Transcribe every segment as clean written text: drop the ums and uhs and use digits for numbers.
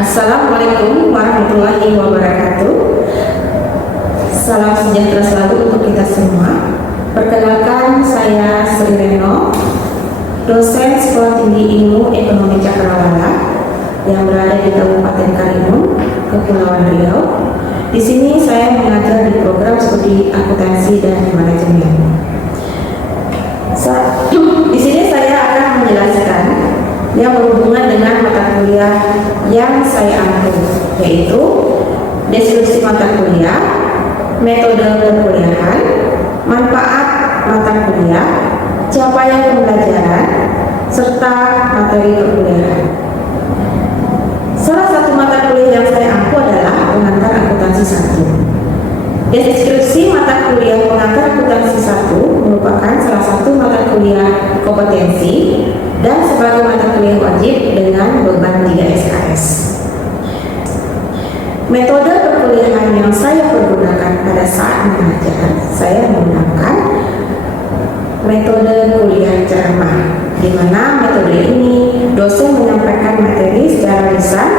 Assalamualaikum warahmatullahi wabarakatuh. Salam sejahtera selalu untuk kita semua. Perkenalkan, saya Sri Reno, dosen Sekolah Tinggi Ilmu Ekonomi Cakrawala yang berada di Kabupaten Karimun, Kepulauan Riau. Di sini saya mengajar di program studi akuntansi dan manajemen. Di sini saya akan menjelaskan yang berhubungan dengan mata kuliah yang saya ambil, yaitu deskripsi mata kuliah, metode perkuliahan, manfaat mata kuliah, capaian pembelajaran, serta materi perkuliahan. Salah satu mata kuliah yang saya ambil adalah pengantar akuntansi 1. Deskripsi mata kuliah pengantar akuntansi 1 merupakan salah satu mata kuliah kompetensi dan sebagai mata kuliah wajib dengan beban 3 SKS. Metode perkuliahan yang saya pergunakan pada saat mengajar, saya menggunakan metode kuliah ceramah, di mana metode ini dosen menyampaikan materi secara lisan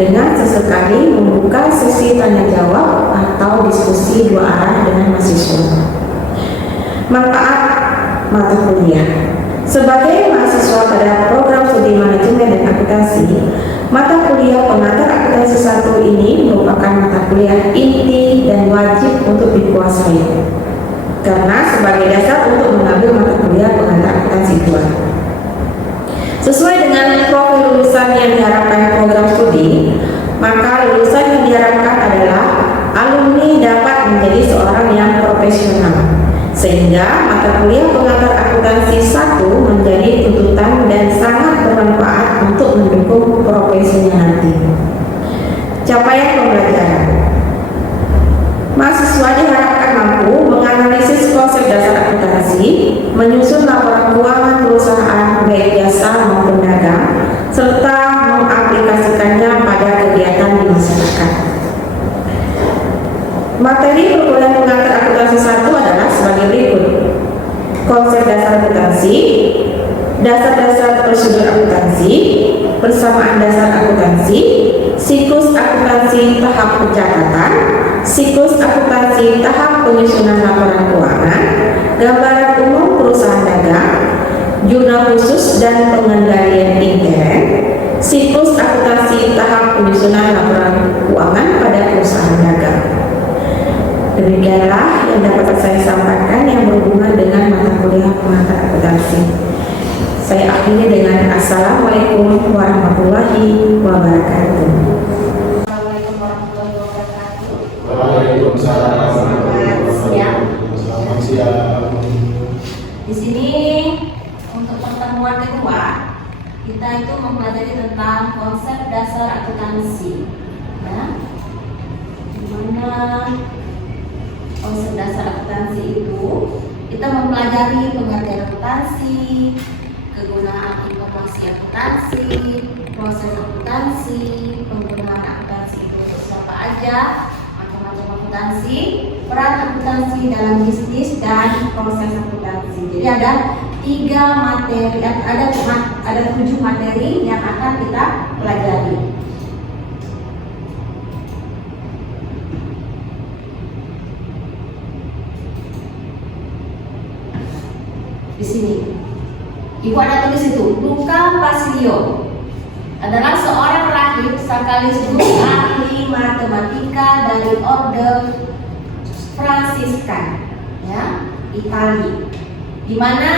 dengan sesekali membuka sesi tanya jawab atau diskusi dua arah dengan mahasiswa. Manfaat mata kuliah. Sebagai mahasiswa pada program studi manajemen dan akuntansi, mata kuliah pengantar akuntansi 1 ini merupakan mata kuliah inti dan wajib untuk dikuasai, karena sebagai dasar untuk mengambil mata kuliah pengantar akuntansi 2. Sesuai dengan profil lulusan yang diharapkan program studi, maka lulusan yang diharapkan adalah alumni dapat menjadi seorang yang profesional, sehingga mata kuliah pengantar akuntansi 1 menjadi tuntutan dan sangat bermanfaat untuk mendukung profesinya nanti. Capaian pembelajaran. Mahasiswa diharapkan mampu menganalisis konsep dasar akuntansi, menyusun laporan keuangan perusahaan baik jasa maupun dagang, serta mengaplikasikannya pada kegiatan di masyarakat. Materi perkuliahan pengantar akuntansi 1 adalah sebagai berikut: konsep dasar akuntansi, dasar-dasar prosedur akuntansi, persamaan dasar akuntansi, siklus akuntansi tahap pencatatan, siklus akuntansi tahap penyusunan laporan keuangan, gambaran umum perusahaan dagang, jurnal khusus dan pengendalian intern, siklus akuntansi tahap penyusunan laporan keuangan pada perusahaan dagang. Demikianlah yang dapat saya sampaikan yang berhubungan dengan mata kuliah pengantar akuntansi. Saya akhiri dengan Assalamualaikum warahmatullahi wabarakatuh. Assalamualaikum warahmatullahi wabarakatuh. Waalaikumsalam warahmatullahi Siang. wabarakatuh. Selamat siang. Di sini untuk pertemuan kedua kita itu mempelajari tentang konsep dasar akuntansi. Ya, dimana konsep dasar akuntansi itu kita mempelajari pengertian akuntansi, kegunaan informasi akuntansi, proses akuntansi, penggunaan akuntansi itu untuk siapa aja, macam-macam akuntansi, peran akuntansi dalam bisnis, dan proses akuntansi. Jadi ada 7 materi yang akan kita pelajari. Di sini Ibu ada tulis itu, Luca Pasilio adalah seorang rahib sekaligus ahli matematika dari Orde Fransiskan, ya, Itali. Di mana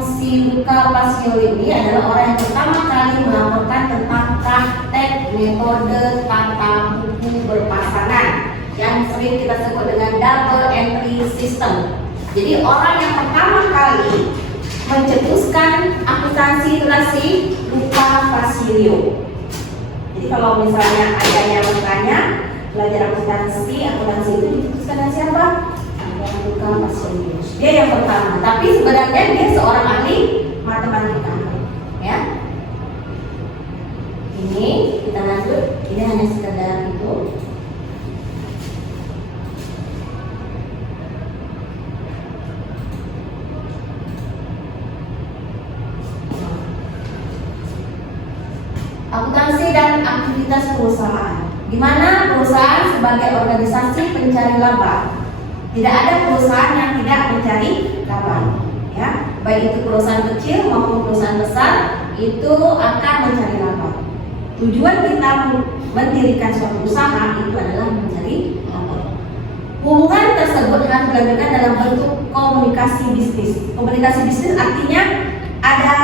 si Luca Pasilio ini adalah orang yang pertama kali melaporkan tentang praktek metode tata buku berpasangan yang sering kita sebut dengan double entry system. Jadi orang yang pertama kali mencetuskan akuntansi itulah si Luca Pasilio. Jadi kalau misalnya ada yang bertanya belajar akuntansi itu dicetuskan oleh siapa? Luca Pasilio. Dia yang pertama, tapi sebenarnya dia seorang ahli matematika. Ya. Ini kita lanjut. Ini hanya sekedar itu. Akuntansi dan aktivitas perusahaan, di mana perusahaan sebagai organisasi pencari laba. Tidak ada perusahaan yang tidak mencari laba, ya. Baik itu perusahaan kecil maupun perusahaan besar itu akan mencari laba. Tujuan kita mendirikan suatu usaha itu adalah mencari laba. Hubungan tersebut harus dilakukan dalam bentuk komunikasi bisnis. Komunikasi bisnis artinya ada,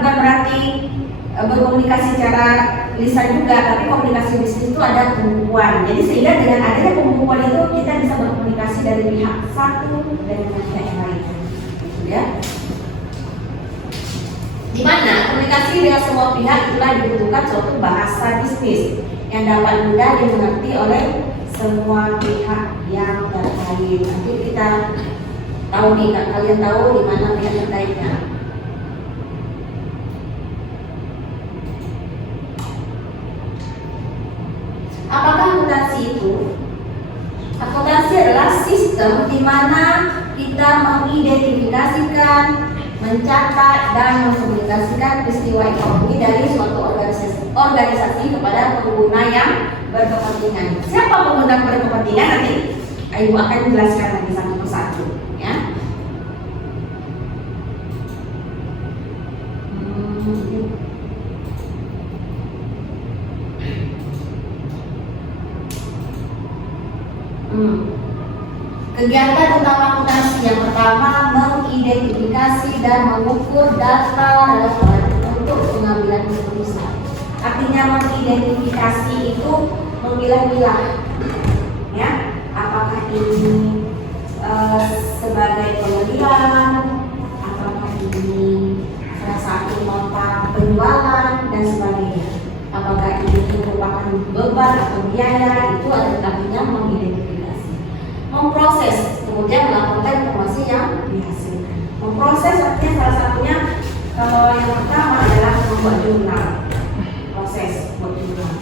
bukan berarti berkomunikasi secara lisan juga, tapi komunikasi bisnis itu ada pembukuan. Jadi sehingga dengan adanya pembukuan itu kita bisa berkomunikasi dari pihak satu dan pihak yang lain, ya. Di mana komunikasi dengan semua pihak itulah dibutuhkan suatu bahasa bisnis yang dapat mudah dimengerti oleh semua pihak yang terkait. Nanti kita tahu nih, kalian tahu di mana pihak terkaitnya. Apakah akuntansi itu? Akuntansi adalah sistem di mana kita mengidentifikasikan, mencatat, dan mengkomunikasikan peristiwa ekonomi dari suatu organisasi kepada pengguna yang berkepentingan. Siapa pengguna berkepentingan nanti Ibu akan menjelaskan lagi satu persatu, ya. Kegiatan utama akuntansi yang pertama mengidentifikasi dan mengukur data relevan untuk pengambilan keputusan. Artinya mengidentifikasi itu memilah-milah, ya, apakah ini sebagai pembelian, apakah ini salah satu nota penjualan dan sebagainya. Apakah ini merupakan beban atau biaya, itu artinya mengidentifikasi. Memproses, kemudian melaporkan informasi yang dihasilkan. Memproses artinya salah satunya yang pertama adalah membuat jurnal. Proses buat jurnal.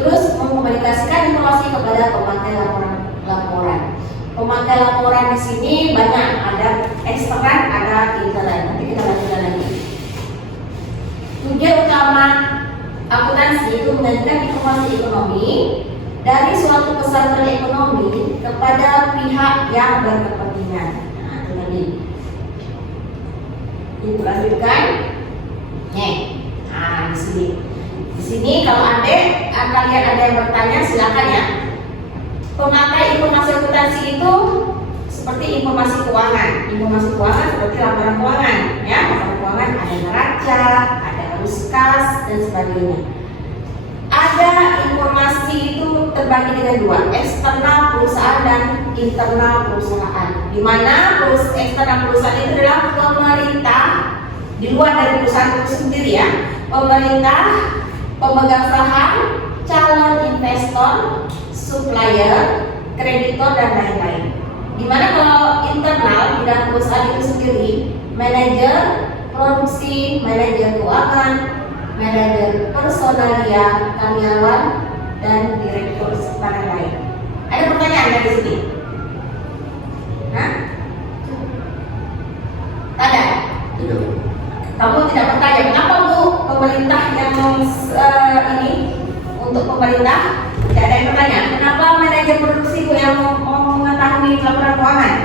Terus mengkomunikasikan informasi kepada pemakai laporan. Pemakai laporan di sini banyak, ada ekstern, ada intern. Nanti kita lanjutkan lagi. Tujuan utama akuntansi itu menyajikan informasi ekonomi dari suatu kesatuan ekonomi kepada pihak yang berkepentingan. Nah, itu tadi. Kita lanjutkan. Nah, di sini. Di sini kalau kalian ada yang bertanya, silakan ya. Pemakai informasi akuntansi itu seperti informasi keuangan. Informasi keuangan seperti laporan keuangan, ya. Laporan keuangan ada neraca, ada arus kas dan sebagainya. Ada informasi itu terbagi dengan dua, eksternal perusahaan dan internal perusahaan. Di mana eksternal perusahaan itu adalah pemerintah di luar dari perusahaan itu sendiri, ya. Pemerintah, pemegang saham, calon investor, supplier, kreditor dan lain-lain. Di mana kalau internal bidang perusahaan itu sendiri, manajer produksi, manajer keuangan, manajer personalia, karyawan, dan direktur serta lain. Ada pertanyaan dari sini? Hah? Ada? Tidak. Kamu tidak bertanya, kenapa Bu pemerintah yang ini untuk pemerintah tidak ada yang bertanya? Kenapa manajer produksi Bu yang mau mengetahui laporan keuangan?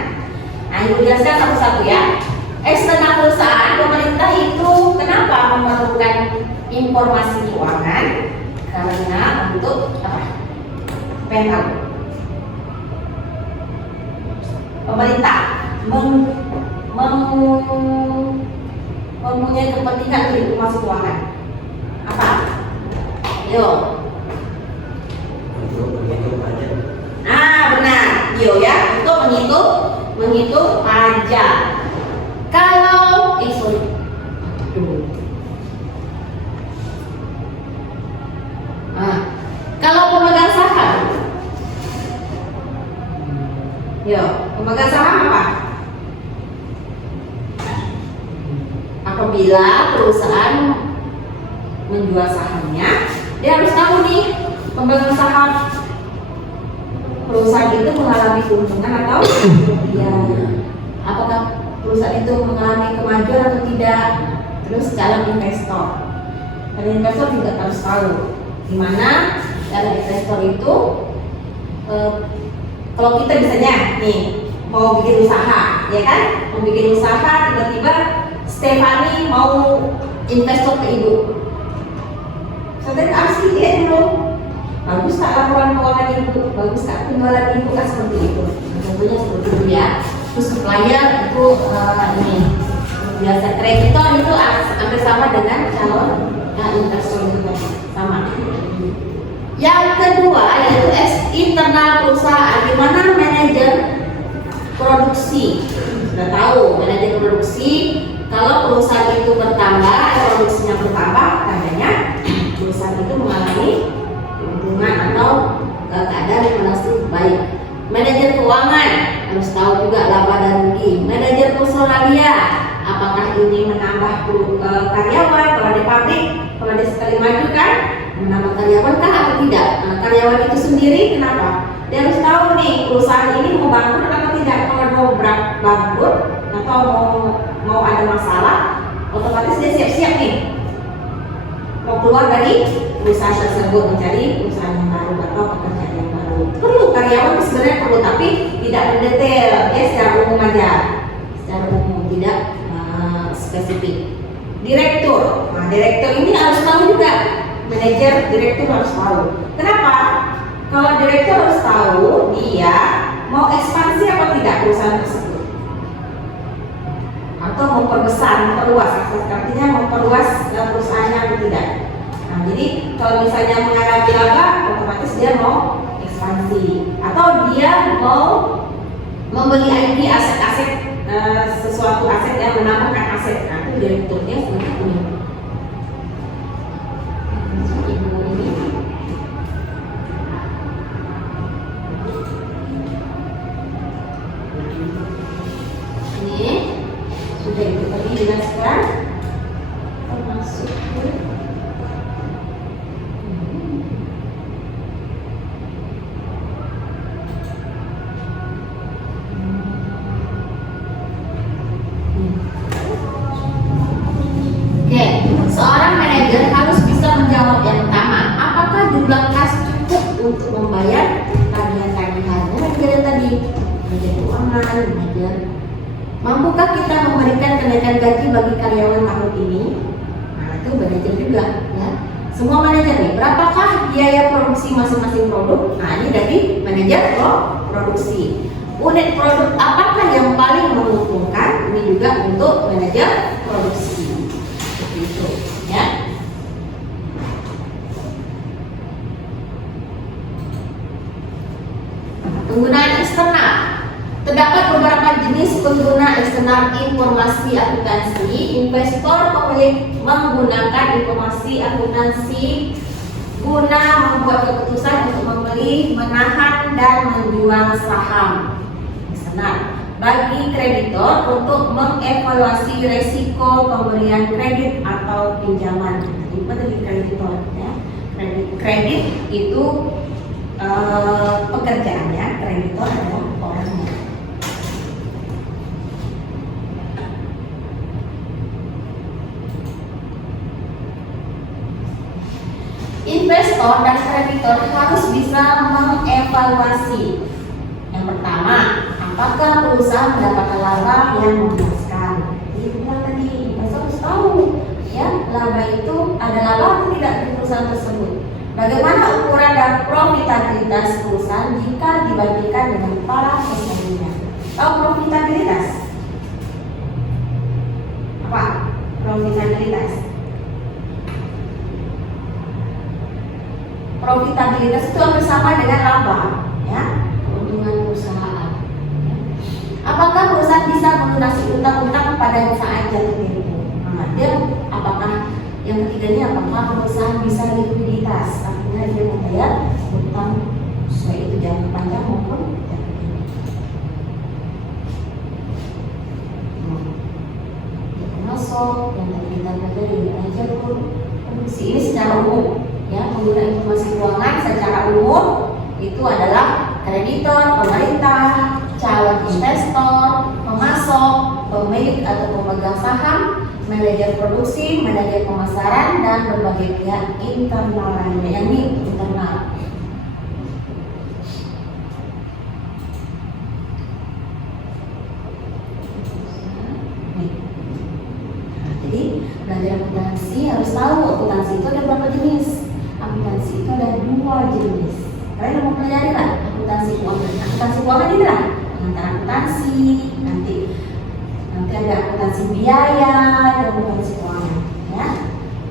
Nah, Ibu jelaskan satu-satu ya. Eksternal perusahaan, pemerintah itu kenapa memerlukan informasi keuangan? Karena untuk apa? Pengen pemerintah mempunyai kepentingan dari informasi keuangan. Apa? Yo. Nah, benar. Yo ya, untuk menghitung pajak. Kalau kalau pemegang saham, pemegang saham apa? Apabila perusahaan menjual sahamnya, dia harus tahu nih pemegang saham perusahaan itu mengalami keuntungan atau kerugian. Apakah perusahaan itu mengalami kemajuan atau tidak? Terus calon investor. Dan investor juga harus tahu di mana dana investor itu kalau kita misalnya nih mau bikin usaha, ya kan? Mau bikin usaha tiba-tiba Stefani mau investor ke ibu. Saya harus lihat dulu, bagus tak laporan keuangan ibu, bagus tak penjualan ibu, kan seperti itu. Contohnya seperti itu ya. Terus supplier itu ini biasa kreditor itu hampir sama dengan calon investor itu kan sama. Yang kedua yaitu internal perusahaan, di mana manajer produksi. Sudah tahu manajer produksi, kalau perusahaan itu bertambah, produksinya bertambah, tandanya perusahaan itu mengalami keuntungan atau keadaan finansial baik. Manajer keuangan harus tahu juga laba dan rugi. Manajer personalia, apakah ini menambah karyawan kalau di pabrik, kalau dia sekali maju kan menambah karyawan kah atau tidak? Nah, karyawan itu sendiri kenapa? Dia harus tahu nih perusahaan ini mau bangkrut atau tidak. Kalau mau bangkrut atau mau ada masalah, otomatis dia siap-siap nih mau keluar dari perusahaan tersebut, mencari perusahaan yang baru atau pekerjaan yang baru. Perlu karyawan itu sebenarnya perlu, tapi tidak mendetail, ya secara umum aja, secara umum tidak spesifik. Direktur, nah direktur ini harus tahu juga, manajer direktur harus tahu. Kenapa? Kalau direktur harus tahu dia mau ekspansi apa tidak perusahaan tersebut, atau memperbesar, memperluas, artinya memperluas perusahaannya atau tidak. Nah, jadi kalau misalnya mengalami laba, otomatis dia mau ekspansi, atau dia mau membeli IP aset-aset, sesuatu aset yang menambahkan aset. Nah, itu direkturnya seperti ini. Sudah itu tadi dijelaskan termasuk seorang manajer harus bisa menjawab yang pertama, apakah jumlah kas cukup untuk membayar tagihan-tagihan manajer tadi, manajer keuangan, manajer. Mampukah kita memberikan kenaikan gaji bagi karyawan tahun ini? Nah, itu manajer juga, ya. Semua manajer nih, berapakah biaya produksi masing-masing produk? Nah, ini dari manajer produksi. Unit produk apakah yang paling menguntungkan? Ini juga untuk manajer produksi. Seperti itu, ya. Penggunaan eksternal. Terdapat beberapa jenis pengguna eksternal informasi akuntansi. Investor pemilik menggunakan informasi akuntansi guna membuat keputusan untuk membeli, menahan, dan menjual saham eksternal. Bagi kreditor untuk mengevaluasi resiko pemberian kredit atau pinjaman. Itu dari kreditor, ya. Kredit itu pekerjaannya, kreditor adalah orangnya. Investor dan kreditor harus bisa mengevaluasi. Yang pertama, apakah perusahaan mendapatkan laba yang memuaskan? Jadi bilang tadi, investor harus tahu, ya, laba itu ada laba atau tidak di perusahaan tersebut. Bagaimana ukuran dan profitabilitas perusahaan jika dibandingkan dengan para pesaingnya? Tahu profitabilitas? Apa? Profitabilitas. Profitabilitas itu hampir sama dengan laba, ya, keuntungan perusahaan. Apakah perusahaan bisa melunasi utang-utang pada saat jatuh tempo? Nah, dia apakah yang ketiganya, apakah perusahaan bisa likuiditas, artinya dia membayar utang sesuai itu jangka panjang maupun jangka pendek. Termasuk yang tadi kita pelajari manajer produksi ini secara umum. Ya, pengguna informasi keuangan secara umum itu adalah kreditor, pemerintah, calon investor, pemasok, pemilik atau pemegang saham, manajer produksi, manajer pemasaran, dan berbagai pihak internal lainnya. Yang ini internal. Jadi belajar akuntansi harus tahu akuntansi itu ada berapa jenis. Akuntansi itu ada 2 jenis. Kalian mau pelajari lah akuntansi keuangan. Akuntansi keuangan ini lah pengantar akuntansi, nanti ada akuntansi biaya, ada akuntansi keuangan, ya.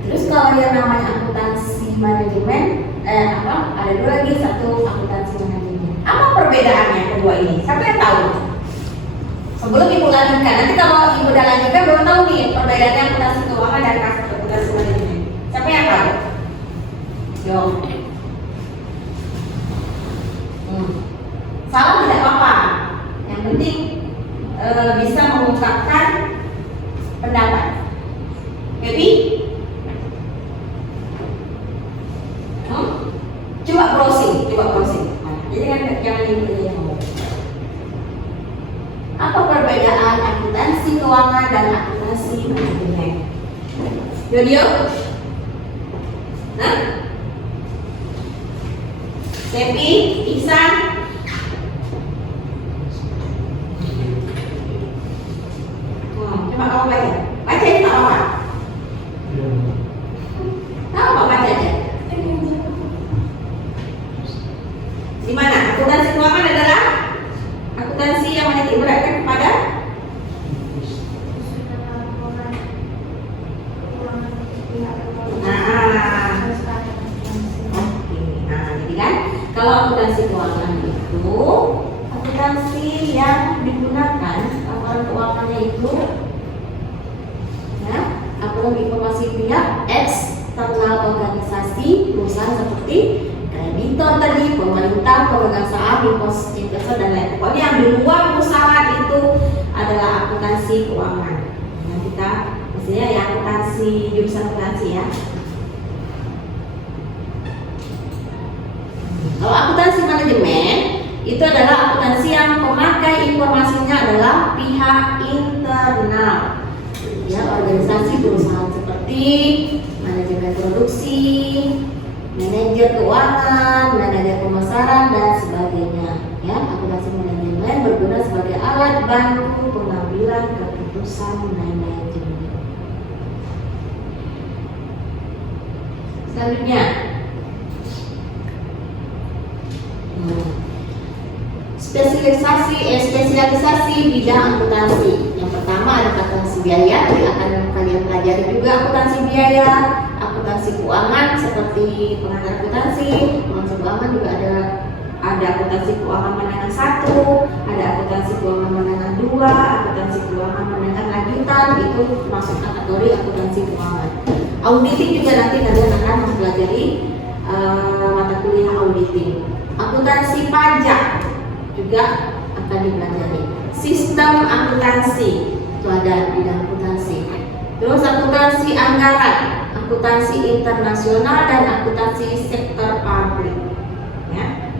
Terus kalau yang namanya akuntansi manajemen, ada 2 lagi, satu akuntansi manajemen. Apa perbedaannya kedua ini? Siapa yang tahu? Sebelum ibu lanjutkan, nanti kalau ibu udah lanjutkan belum tahu nih perbedaannya akuntansi keuangan dan akuntansi manajemen. Siapa yang tahu? Yo. Salah tidak apa-apa. Yang penting bisa mengungkapkan pendapat. Baby? Coba browsing. Jadi kan jangan ibu yang ngomong. Apa perbedaan akuntansi keuangan dan akuntansi manajemen? Yodio? Hah? Sepi? Ihsan? Coba kamu baca. Baca ini tak apa? Tahu apa baca aja? Di mana? Akuntansi keuangan adalah akuntansi yang menitik beratkan kepada jadi kan kalau akuntansi keuangan itu akuntansi yang digunakan laporan keuangannya itu ya akurat informasi pihak eksternal organisasi perusahaan seperti kreditor tadi, pemerintah, pemegang saham, investor dan lain. Pokoknya yang di luar perusahaan itu adalah akuntansi keuangan. Nah, kita maksudnya ya akuntansi, jurusan akuntansi ya. Kalau akuntansi manajemen itu adalah akuntansi yang pemakai informasinya adalah pihak internal. Ya, organisasi perusahaan seperti manajemen produksi, manajer keuangan, manajer pemasaran dan sebagainya. Ya, akuntansi manajemen berguna sebagai alat bantu pengambilan keputusan manajemen. Selanjutnya, spesialisasi bidang akuntansi. Yang pertama ada akuntansi biaya, jadi akan kalian pelajari juga akuntansi biaya, akuntansi keuangan seperti pengantar akuntansi keuangan juga ada akuntansi keuangan menengah 1, ada akuntansi keuangan menengah 2, akuntansi keuangan menengah lanjutan, itu masuk kategori akuntansi keuangan. Auditing juga nanti kalian akan mempelajari mata kuliah auditing. Akuntansi pajak juga akan dipelajari. Sistem akuntansi itu ada bidang akuntansi. Terus akuntansi anggaran, akuntansi internasional dan akuntansi sektor publik. Ya.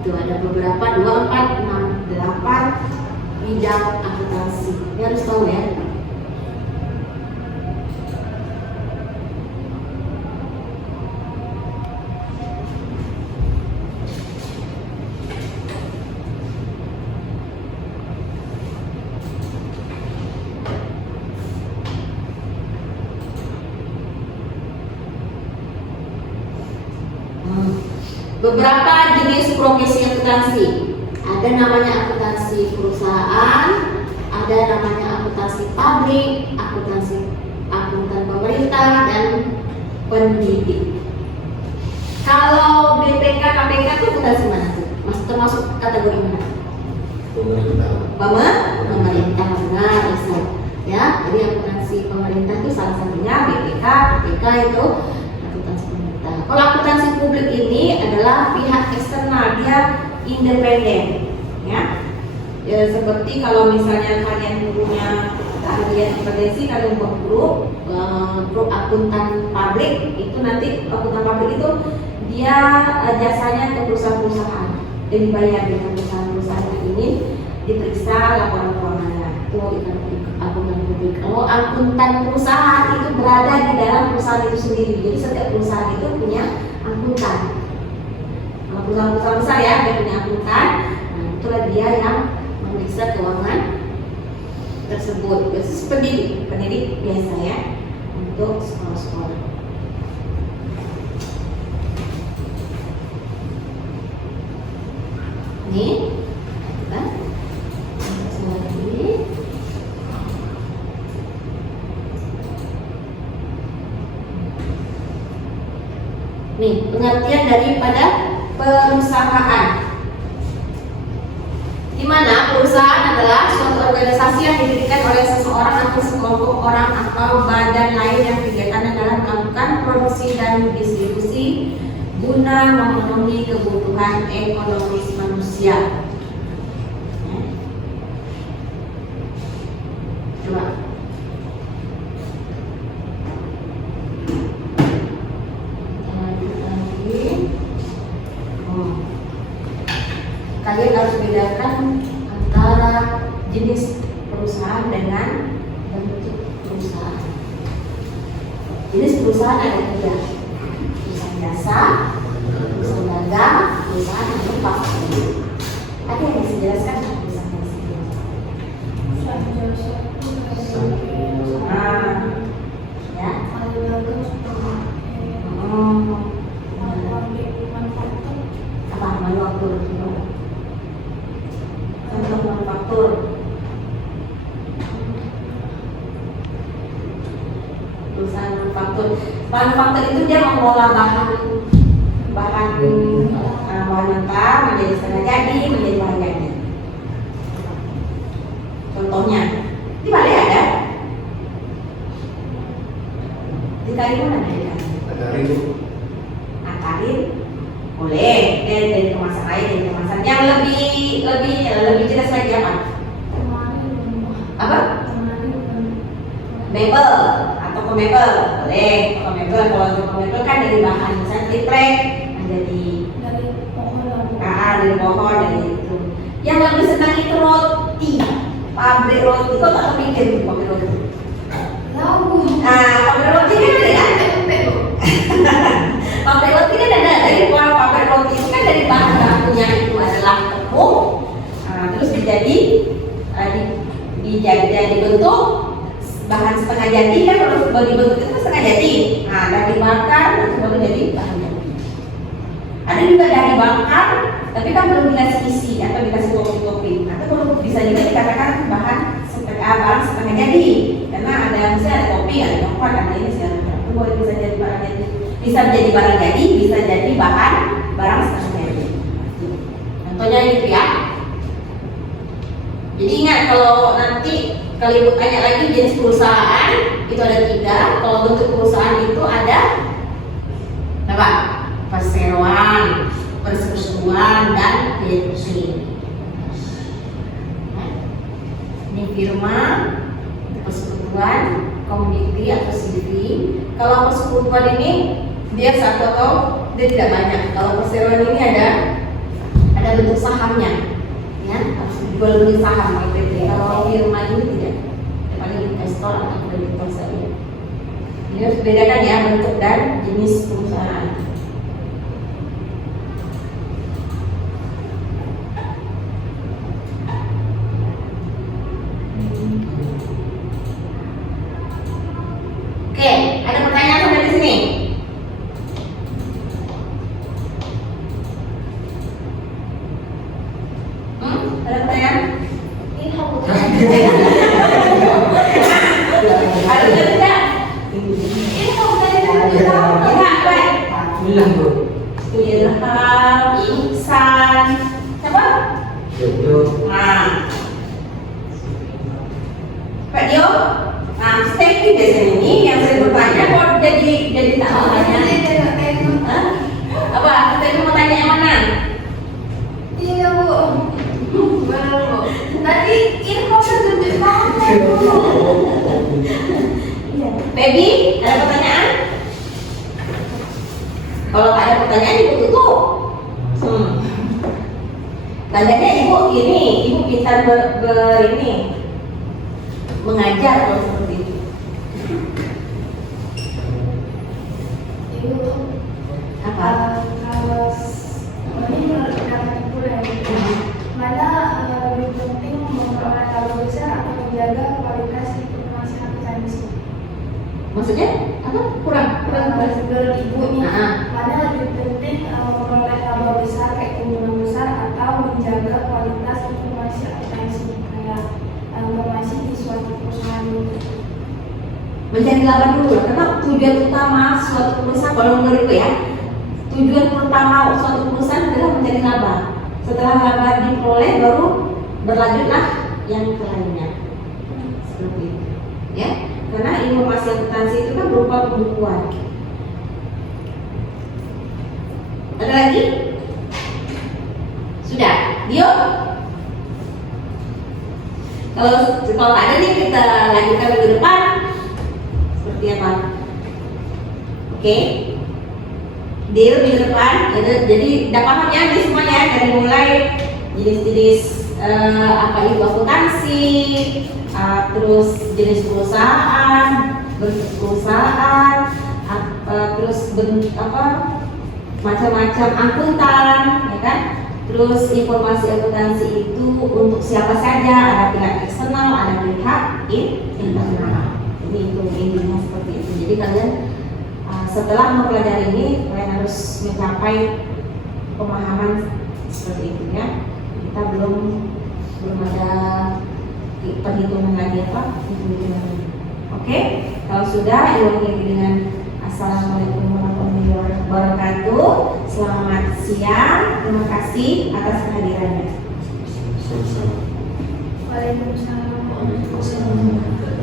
Itu ada beberapa 2, 4, 6, 8 bidang akuntansi. Ini harus tahu ya. Beberapa jenis profesi akuntansi. Ada namanya akuntansi perusahaan, ada namanya akuntansi pabrik, akuntan pemerintah dan pendidik. Kalau BPK, KPK itu akuntansi mana sih? Termasuk kategori mana? Pemerintah. Pemerintah, benar, Islam. Ya, jadi akuntansi pemerintah itu salah satunya BPK, KPK itu akuntansi pemerintah. Kalau akuntansi publik ini adalah pihak eksternal, dia independen, ya. Seperti kalau misalnya kalian punya kalian independensi, kalian buat grup akuntan publik, itu nanti akuntan publik itu dia jasanya ke perusahaan-perusahaan dan dibayar dengan perusahaan-perusahaan ini diperiksa laporan keuangannya. Itu akuntan publik Jadi kalau akuntan perusahaan itu berada di dalam perusahaan itu sendiri. Jadi setiap perusahaan itu punya akuntan. Kalau perusahaan-perusahaan besar ya, dia punya akuntan. Nah, itulah dia yang memeriksa keuangan tersebut. Biasanya pendidik biasa ya untuk sekolah-sekolah. Ini, kan? Nih, pengertian daripada perusahaan. Di mana perusahaan adalah suatu organisasi yang didirikan oleh seseorang atau sekelompok orang atau badan lain yang kegiatannya adalah melakukan produksi dan distribusi guna memenuhi kebutuhan ekonomis manusia. Coba. Kalian harus bedakan antara jenis perusahaan dengan bentuk perusahaan. Jenis perusahaan ada 3. Perusahaan jasa, perusahaan dagang, perusahaan manufaktur. Ada yang bisa dijelaskan tentang perusahaan jasa? Ya. Apa manufaktur? Manufaktur. Perusahaan manufaktur itu dia mengelola bahan mentah menjadi setengah jadi, menjadi bahan jadi. Contohnya di Bali ada, di Karimun ada di Bali. Akarin boleh, dan dari kemasan lain, dari kemasan yang lebih jelas lagi apa? Apa? Mebel atau mebel boleh. Kalau mebel kan dari bahan misalnya triplek, dari pohon dari itu. Yang lebih senang itu roti, pabrik roti. Kok tak kepikir pabrik roti? Pabrik roti kan ada kan? Pabrik roti kan ada, dari pabrik roti itu kan dari bahan bakunya itu adalah tepung, terus dibentuk bahan setengah jadi kan, baru dibentuk itu setengah jadi, dan dibakar terus baru jadi bahan jadi. Ada juga dari bakar, tapi kan belum dikasih isi atau dikasih topping, atau belum bisa juga dikatakan bahan setengah jadi, karena ada misalnya ada topping, ada coklat, ada ini segala macam. Itu boleh bisa jadi barang jadi. Bisa menjadi barang jadi, bisa jadi barang setengah jadi. Contohnya gitu ya. Jadi ingat, kalau nanti ibu tanya lagi jenis perusahaan itu ada 3. Kalau bentuk perusahaan itu ada apa? Perseroan, persekutuan, dan PT. Ini firma, persekutuan, komoditi atau CV. Kalau persekutuan ini dia satu atau dia tidak banyak. Kalau perseroan ini ada bentuk sahamnya, ya, harus dijual beli saham oleh PT. Kalau firma ini tidak, paling investor atau kreditor saja. Ini harus bedakan ya bentuk dan jenis perusahaan. Oke, ada pertanyaan sampai di sini? Ada pertanyaan? Ini kamu ada tidak? Ini kamu tidak? Baik. Bilang bro. Ilham, Ihsan, siapa? Pak Dio? Steffi biasanya ini yang sering bertanya kok jadi tak mau tanya. Apa? Steffi mau tanya yang mana? Iya bu, benar bu. Tadi info tunjuk tangan bu. Baby, ada pertanyaan? Kalau tak ada pertanyaan ibu tutup. Tanyanya ibu ini, ibu pintar ini. mengajar kalau seperti itu. Ibu, Apa? kalau ini menurut pendapat ibu ya, mana lebih penting memperoleh laba besar atau menjaga kualitas informasi kapitalisme? Maksudnya apa? Kurang Menurut ibu nih, Ah. mana lebih penting memperoleh laba besar kayak keuntungan besar atau menjaga kualitas informasi kapitalisme kayak informasi di suatu perusahaan itu? Mencari laba dulu, karena tujuan utama suatu perusahaan, kalau menurutku ya, tujuan pertama suatu perusahaan adalah mencari laba. Setelah laba diperoleh, baru berlanjutlah yang lainnya. Seperti itu, ya. Karena informasi akuntansi itu kan berupa pembukuan. Ada lagi? Sudah, Dio? Kalau tak ada nih, kita lanjutkan minggu depan. Seperti apa? Oke. Deal minggu depan. Jadi udah paham ya ini semuanya, dari mulai jenis-jenis apa itu akuntansi, terus jenis perusahaan, bentuk perusahaan, terus apa macam-macam akuntan, ya kan? Terus informasi akuntansi itu untuk siapa saja, ada pihak eksternal, ada pihak internal. Ini itu intinya seperti itu. Jadi kalian setelah mempelajari ini, kalian harus mencapai pemahaman seperti itu ya. Kita belum ada perhitungan lagi apa? Hitungan. Oke, kalau sudah, ibu dengan assalamualaikum warahmatullahi wabarakatuh. Selamat siang. Terima kasih atas kehadirannya. Sama-sama. Waalaikumsalam. Waalaikumsalam.